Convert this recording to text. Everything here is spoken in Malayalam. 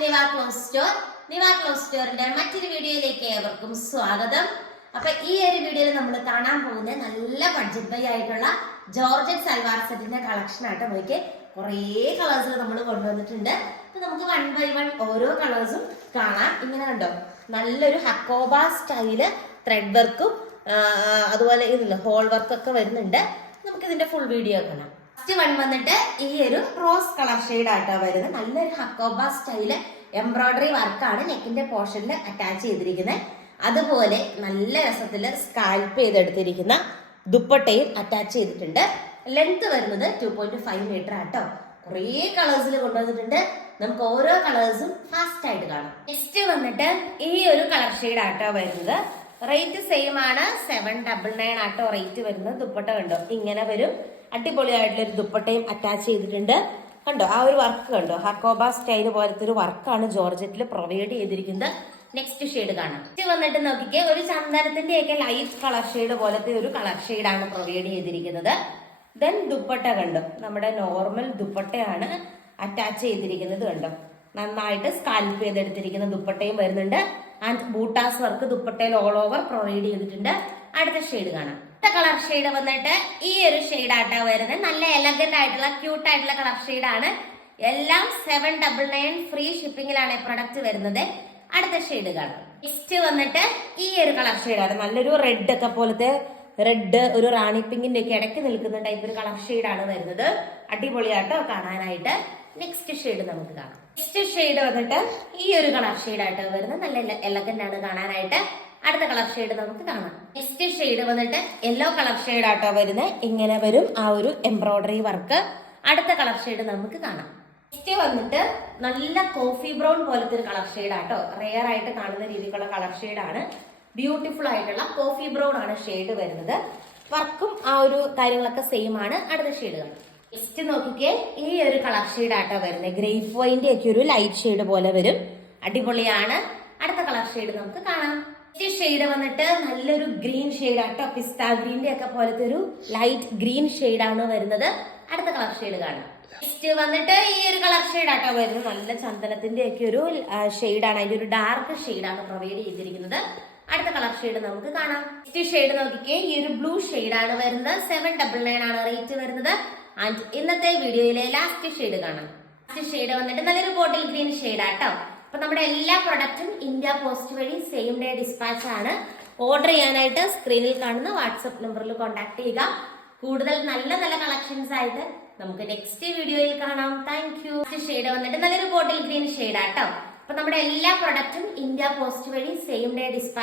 Niva clothes store Niva clothes സ്റ്റോറിന്റെ മറ്റൊരു വീഡിയോയിലേക്ക് ഏവർക്കും സ്വാഗതം. അപ്പൊ ഈ ഒരു വീഡിയോയിൽ നമ്മൾ കാണാൻ പോകുന്നത് നല്ല ബഡ്ജറ്റ് ബൈ ആയിട്ടുള്ള ജോർജൻ സൽവാർ സെറ്റിന്റെ കളക്ഷൻ ആയിട്ട് നോക്കി കുറേ കളേഴ്സ് നമ്മൾ കൊണ്ടുവന്നിട്ടുണ്ട്. അപ്പൊ നമുക്ക് വൺ ബൈ വൺ ഓരോ കളേഴ്സും കാണാം. ഇങ്ങനെ കണ്ടോ? നല്ലൊരു ഹക്കോബ സ്റ്റൈൽ ത്രെഡ് വർക്കും അതുപോലെ ഇതില്ല ഹോൾ വർക്കൊക്കെ വരുന്നുണ്ട്. നമുക്ക് ഇതിന്റെ ഫുൾ വീഡിയോ കാണാം. ഫസ്റ്റ് വൺ വന്നിട്ട് ഈ ഒരു റോസ് കളർ ഷെയ്ഡ് ആയിട്ടാണ് വരുന്നത്. നല്ലൊരു ഹക്കോബ സ്റ്റൈൽ എംബ്രോയിഡറി വർക്കാണ് നെക്കിന്റെ പോർഷനിൽ അറ്റാച്ച് ചെയ്തിരിക്കുന്നത് അതുപോലെ നല്ല രസത്തിൽ സ്കാൽപ്പ് ചെയ്തെടുത്തിരിക്കുന്ന ദുപ്പട്ടയും അറ്റാച്ച് ചെയ്തിട്ടുണ്ട്. ലെങ്ത് വരുന്നത് ടു പോയിന്റ് ഫൈവ് മീറ്റർ ആട്ടോ. കുറേ കളേഴ്സിൽ കൊണ്ടുവന്നിട്ടുണ്ട്. നമുക്ക് ഓരോ കളേഴ്സും ഫാസ്റ്റ് ആയിട്ട് കാണാം. നെക്സ്റ്റ് വന്നിട്ട് ഈ ഒരു കളർ ഷെയ്ഡ് ആട്ടോ വരുന്നത്. റേറ്റ് സെയിം ആണ്. സെവൻ ഡബിൾ നയൻ ആട്ടോ റേറ്റ് വരുന്നത്. ദുപ്പട്ട കണ്ടോ? ഇങ്ങനെ വരും. അടിപൊളിയായിട്ടുള്ള ഒരു ദുപ്പട്ടയും അറ്റാച്ച് ചെയ്തിട്ടുണ്ട്. കണ്ടോ? ആ ഒരു വർക്ക് കണ്ടോ? ഹക്കോബ സ്റ്റൈൽ പോലത്തെ ഒരു വർക്കാണ് ജോർജറ്റിൽ പ്രൊവൈഡ് ചെയ്തിരിക്കുന്നത്. നെക്സ്റ്റ് ഷെയ്ഡ് കാണാം. ഇത് വന്നിട്ട് നോക്കിക്കേ ഒരു ചന്ദനത്തിന്റെ ഒക്കെ ലൈറ്റ് കളർ ഷെയ്ഡ് പോലത്തെ ഒരു കളർ ഷെയ്ഡാണ് പ്രൊവൈഡ് ചെയ്തിരിക്കുന്നത്. ദെൻ ദുപ്പട്ട കണ്ടോ? നമ്മുടെ നോർമൽ ദുപ്പട്ടയാണ് അറ്റാച്ച് ചെയ്തിരിക്കുന്നത് കണ്ടോ? നന്നായിട്ട് സ്കാൽപ്പ് ചെയ്തെടുത്തിരിക്കുന്ന ദുപ്പട്ടയും വരുന്നുണ്ട്. ആൻഡ് ബൂട്ടാസ് വർക്ക് ദുപ്പട്ടയിൽ ഓൾ ഓവർ പ്രൊവൈഡ് ചെയ്തിട്ടുണ്ട്. അടുത്ത ഷെയ്ഡ് കാണാം. അടുത്ത കളർ ഷെയ്ഡ് വന്നിട്ട് ഈ ഒരു ഷെയ്ഡ് ആട്ടാ വരുന്നത്. നല്ല എലഗന്റ് ആയിട്ടുള്ള ക്യൂട്ട് ആയിട്ടുള്ള കളർ ഷെയ്ഡ് ആണ്. എല്ലാം സെവൻ ഡബിൾ നയൻ ഫ്രീ ഷിപ്പിംഗിലാണ് ഈ പ്രൊഡക്റ്റ് വരുന്നത്. അടുത്ത ഷെയ്ഡ് കാണാം. നെക്സ്റ്റ് വന്നിട്ട് ഈ ഒരു കളർ ആണ്. നല്ലൊരു റെഡ് ഒക്കെ പോലത്തെ റെഡ് ഒരു റാണി പിങ്കിന്റെ ഒക്കെ ഇടയ്ക്ക് നിൽക്കുന്ന ടൈപ്പ് ഒരു കളർ ഷെയ്ഡാണ് വരുന്നത്. അടിപൊളിയാട്ടോ കാണാനായിട്ട്. നെക്സ്റ്റ് ഷെയ്ഡ് നമുക്ക് കാണാം. നെക്സ്റ്റ് ഷെയ്ഡ് വന്നിട്ട് ഈ ഒരു കളർ ഷെയ്ഡായിട്ട് വരുന്നത് നല്ല എലഗന്റ് ആണ് കാണാനായിട്ട്. അടുത്ത കളർ ഷെയ്ഡ് നമുക്ക് കാണാം. നെക്സ്റ്റ് ഷെയ്ഡ് വന്നിട്ട് യെല്ലോ കളർ ഷെയ്ഡ് ആട്ടോ വരുന്നത്. ഇങ്ങനെ വരും ആ ഒരു എംബ്രോയിഡറി വർക്ക് അടുത്ത കളർ ഷെയ്ഡ് നമുക്ക് കാണാം. നെക്സ്റ്റ് വന്നിട്ട് നല്ല കോഫി ബ്രൗൺ പോലത്തെ ഒരു കളർ ഷെയ്ഡ് ആട്ടോ. റെയർ ആയിട്ട് കാണുന്ന രീതിക്കുള്ള കളർ ഷെയ്ഡാണ് ബ്യൂട്ടിഫുൾ ആയിട്ടുള്ള കോഫി ബ്രൗൺ ആണ് ഷെയ്ഡ് വരുന്നത്. വർക്കും ആ ഒരു കാര്യങ്ങളൊക്കെ സെയിം ആണ്. അടുത്ത ഷെയ്ഡ് കാണാം. നെക്സ്റ്റ് നോക്കിക്കേ ഈ ഒരു കളർ ഷെയ്ഡ് ആട്ടോ വരുന്നത്. ഗ്രേപ്പ് വൈന്റെ ഒക്കെ ഒരു ലൈറ്റ് ഷെയ്ഡ് പോലെ വരും. അടിപൊളിയാണ്. അടുത്ത കളർ ഷെയ്ഡ് നമുക്ക് കാണാം. ഷെയ്ഡ് വന്നിട്ട് നല്ലൊരു ഗ്രീൻ ഷെയ്ഡ് ആട്ടോ. പിസ്ത ഗ്രീന്റെ ഒക്കെ പോലത്തെ ഒരു ലൈറ്റ് ഗ്രീൻ ഷെയ്ഡ് ആണ് വരുന്നത്. അടുത്ത കളർ ഷെയ്ഡ് കാണാം. നെക്സ്റ്റ് വന്നിട്ട് ഈ ഒരു കളർ ഷെയ്ഡ് ആട്ടോ വരുന്നത്. നല്ല ചന്ദനത്തിന്റെ ഒക്കെ ഒരു ആണ്. അതിന്റെ ഒരു ഡാർക്ക് ഷെയ്ഡാണ് പ്രൊവൈഡ് ചെയ്തിരിക്കുന്നത്. അടുത്ത കളർ ഷെയ്ഡ് നമുക്ക് കാണാം. നെക്സ്റ്റ് ഷെയ്ഡ് നോക്കിക്കേ ഈ ഒരു ബ്ലൂ ആണ് വരുന്നത്. സെവൻ ഡബിൾ നയൻ ആണ് റേറ്റ് വരുന്നത്. ആൻഡ് ഇന്നത്തെ വീഡിയോയിലെ ലാസ്റ്റ് ഷെയ്ഡ് കാണാം. ലാസ്റ്റ് ഷെയ്ഡ് വന്നിട്ട് നല്ലൊരു ബോട്ടിൽ ഗ്രീൻ ഷെയ്ഡ് ആട്ടോ. അപ്പൊ നമ്മുടെ എല്ലാ പ്രൊഡക്റ്റും ഇന്ത്യ പോസ്റ്റ് വഴി സെയിം ഡേ ഡിസ്പാച്ച് ആണ്. ഓർഡർ ചെയ്യാനായിട്ട് സ്ക്രീനിൽ കാണുന്ന വാട്സപ്പ് നമ്പറിൽ കോൺടാക്ട് ചെയ്യുക. കൂടുതൽ നല്ല നല്ല കളക്ഷൻസ് ആയിട്ട് നമുക്ക് നെക്സ്റ്റ് വീഡിയോയിൽ കാണാം. താങ്ക് യു ഷെയ്ഡ് വന്നിട്ട് നല്ലൊരു ബോട്ടിൽ ഗ്രീൻ ഷെയ്ഡ് ആട്ടോ. അപ്പൊ നമ്മുടെ എല്ലാ പ്രൊഡക്റ്റും ഇന്ത്യ പോസ്റ്റ് വഴി സെയിം ഡേ ഡിസ്പാച്ച്